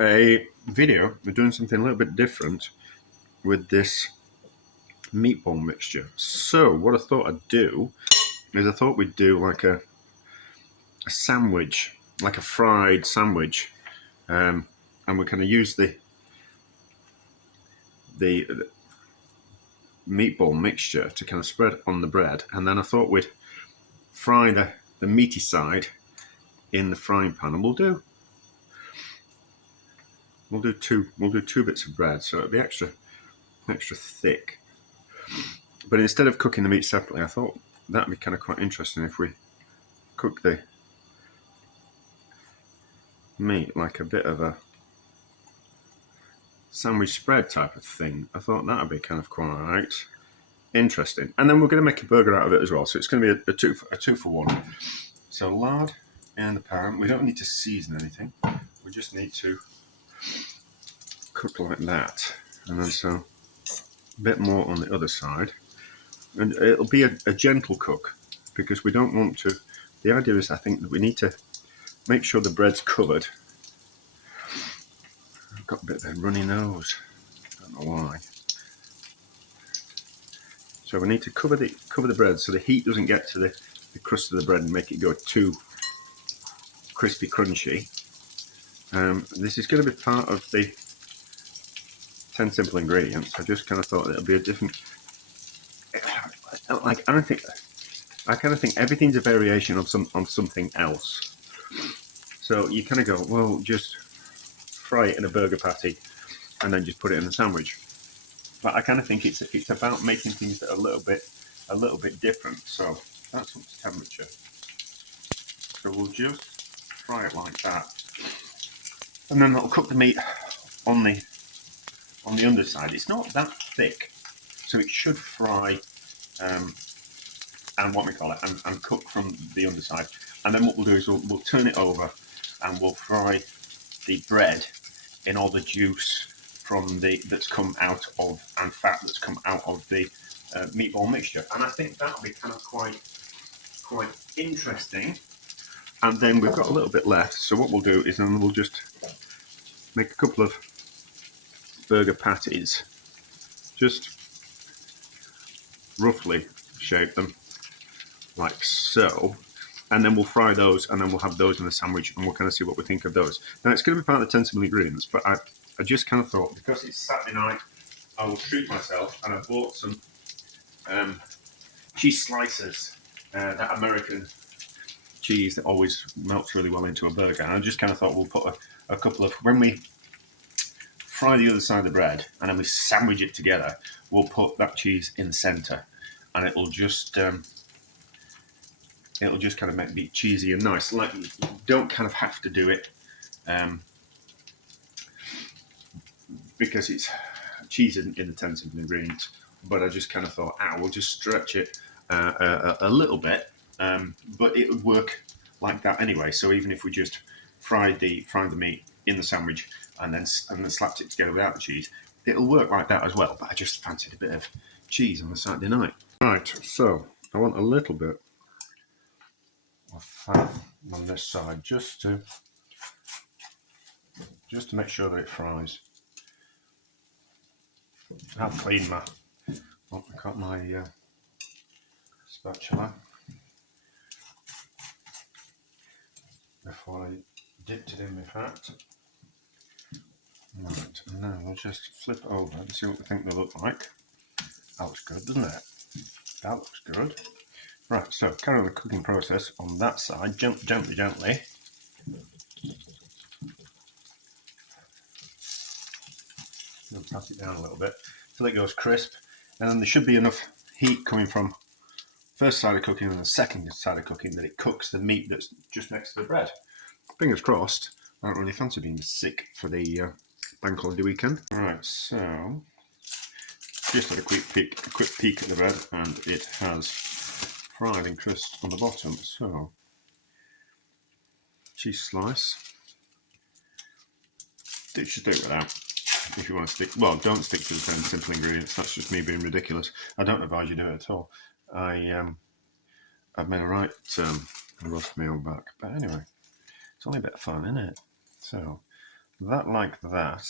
a video. We're doing something a little bit different with this meatball mixture. So what I thought I'd do is I thought we'd do like a sandwich, like a fried sandwich, and we're going to use the meatball mixture to kind of spread on the bread, and then I thought we'd fry the meaty side in the frying pan, and we'll do two bits of bread, so it'll be extra thick. But instead of cooking the meat separately, I thought that'd be kind of quite interesting if we cook the meat like a bit of a sandwich spread type of thing. I thought that'd be kind of quite interesting. And then we're going to make a burger out of it as well, so it's going to be a two for one. So lard in the pan. We don't need to season anything. We just need to cook like that, and then so a bit more on the other side. And it'll be a gentle cook, because we don't want to. The idea is, I think, that we need to make sure the bread's covered. I've got a bit of a runny nose. I don't know why. So we need to cover the bread so the heat doesn't get to the crust of the bread and make it go too crispy, crunchy. This is going to be part of the 10 simple ingredients. I just kind of thought it'll be a different. Like I kind of think everything's a variation of something else. So you kind of go, well, just fry it in a burger patty, and then just put it in a sandwich. But I kind of think it's about making things that are a little bit different. So that's up to temperature. So we'll just fry it like that, and then I'll cook the meat on the underside. It's not that thick, so it should fry and cook from the underside. And then what we'll do is we'll turn it over, and we'll fry the bread in all the juice from that's come out of, and fat that's come out of the meatball mixture. And I think that'll be kind of quite interesting. And then we've got a little bit left, so what we'll do is then we'll just make a couple of burger patties, just roughly shape them like so, and then we'll fry those, and then we'll have those in the sandwich, and we'll kind of see what we think of those. Now, it's going to be part of the 10 simple ingredients, but I just kind of thought, because it's Saturday night, I will treat myself, and I bought some cheese slices, that American cheese that always melts really well into a burger. And I just kind of thought we'll put a couple of, when we fry the other side of the bread and then we sandwich it together, we'll put that cheese in the center, and it'll just kind of make it cheesy and nice. Like, you don't kind of have to do it because it's cheese isn't in the 10 simple ingredients, but I just kind of thought, we'll just stretch it a little bit, but it would work like that anyway. So even if we just fried the meat in the sandwich and then slapped it together without the cheese, it'll work like that as well. But I just fancied a bit of cheese on a Saturday night. Right, so I want a little bit of fat on this side, just to make sure that it fries. I've cleaned I got my spatula before I dipped it in with fat. Right, and now we'll just flip over and see what we think they look like. That looks good, doesn't it? That looks good. Right, so carry on the cooking process on that side, gently. I'll pat it down a little bit till it goes crisp, and then there should be enough heat coming from first side of cooking and the second side of cooking that it cooks the meat that's just next to the bread. Fingers crossed. I don't really fancy being sick for the bank holiday weekend. Right, so just had a quick peek at the bread, and it has fried and crisped on the bottom. So cheese slice. Just do it without. If you want to stick, well, don't stick to the 10 simple ingredients. That's just me being ridiculous. I don't advise you do it at all. I've made a right roast meal back, but anyway, it's only a bit of fun, isn't it? So that like that,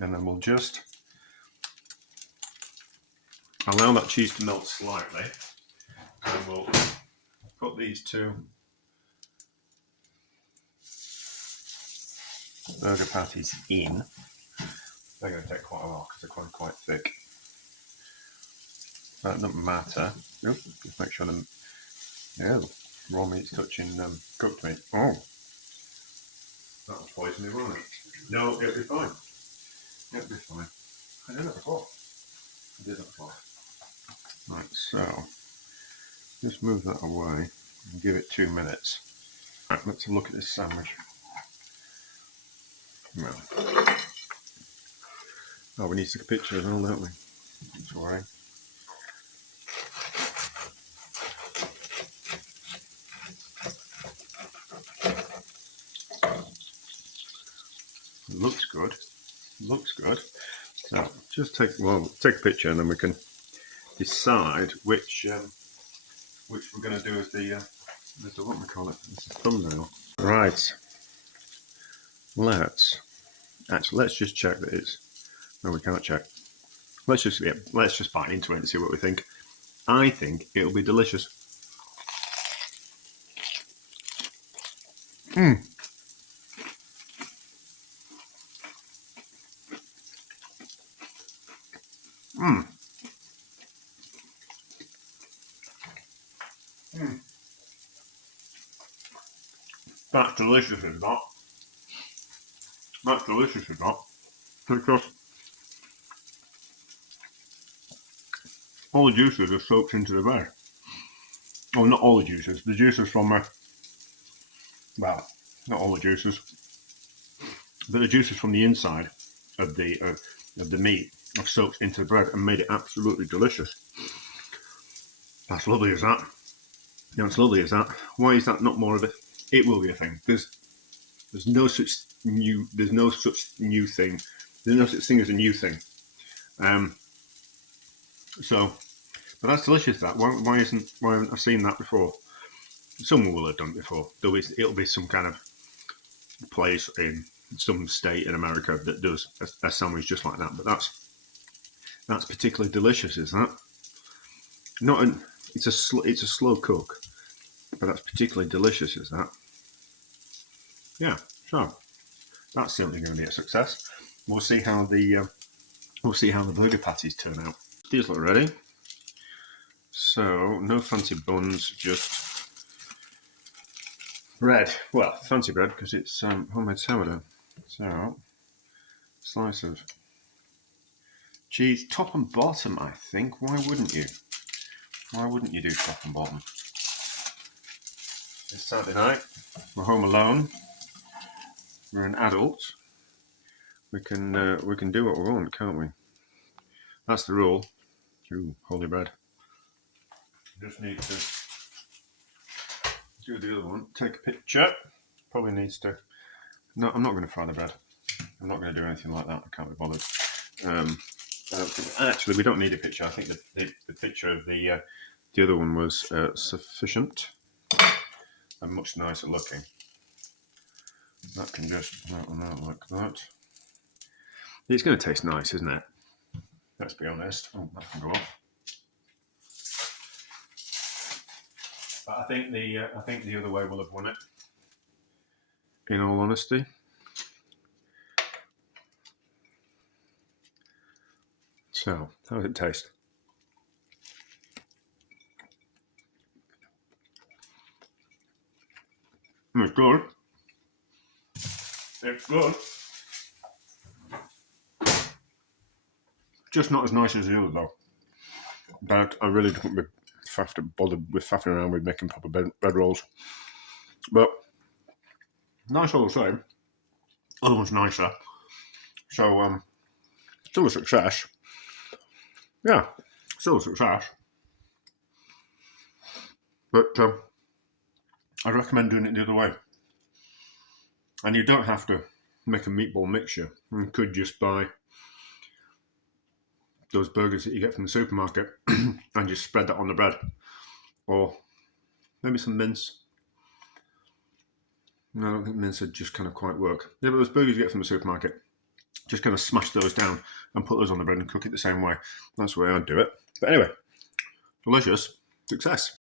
and then we'll just allow that cheese to melt slightly, and we'll put these two burger patties in. They're going to take quite a while because they're quite thick. That doesn't matter. Nope, just make sure the raw meat's touching cooked meat. Oh, that'll poison me, won't it? No, it'll be fine. It'll be fine. I did it before. Right, so just move that away and give it 2 minutes. Right, let's have a look at this sandwich. Well, oh, we need to take a picture as well, don't we? That's all right. Looks good. Looks good. So just take a picture, and then we can decide which we're going to do as the what we call it, as the thumbnail. Right. Let's just check that it's. No, we can't check. Let's just bite into it and see what we think. I think it'll be delicious. Mmm. Mmm. Mmm. That's delicious, is that? That's delicious, is that? Because all the juices are soaked into the bread. Oh, not all the juices. The juices from well, not all the juices, but the juices from the inside of the meat have soaked into the bread and made it absolutely delicious. That's lovely as that. That's lovely as that. Why is that not more of it? It will be a thing. There's no such new thing. There's no such thing as a new thing. But that's delicious. That why haven't I seen that before? Someone will have done it before. It'll be some kind of place in some state in America that does a sandwich just like that. But that's particularly delicious, is that? It's a slow cook, but that's particularly delicious, is that? Yeah. So that's certainly going to be a success. We'll see how the burger patties turn out. These look ready. So no fancy buns, just bread. Well, fancy bread because it's homemade sourdough. So slice of cheese, top and bottom. I think. Why wouldn't you? Why wouldn't you do top and bottom? It's Saturday night. We're home alone. We're an adult. We can do what we want, can't we? That's the rule. Ooh, holy bread. Just need to do the other one. Take a picture. Probably needs to. No, I'm not going to fry the bread. I'm not going to do anything like that. I can't be bothered. Actually, we don't need a picture. I think the picture of the other one was sufficient and much nicer looking. That can just that one out like that. It's going to taste nice, isn't it? Let's be honest. Oh, that can go off. But I think the other way will have won it. In all honesty. So, how does it taste? It's good. It's good. Just not as nice as the other though. But I really don't bother with faffing around with making proper bread rolls. But nice all the same. Other one's nicer. So still a success. Yeah, still a success. But I'd recommend doing it the other way. And you don't have to make a meatball mixture. You could just buy those burgers that you get from the supermarket and just spread that on the bread. Or maybe some mince. No, I don't think mince would just kind of quite work. Yeah, but those burgers you get from the supermarket, just kind of smash those down and put those on the bread and cook it the same way. That's the way I'd do it. But anyway, delicious. Success.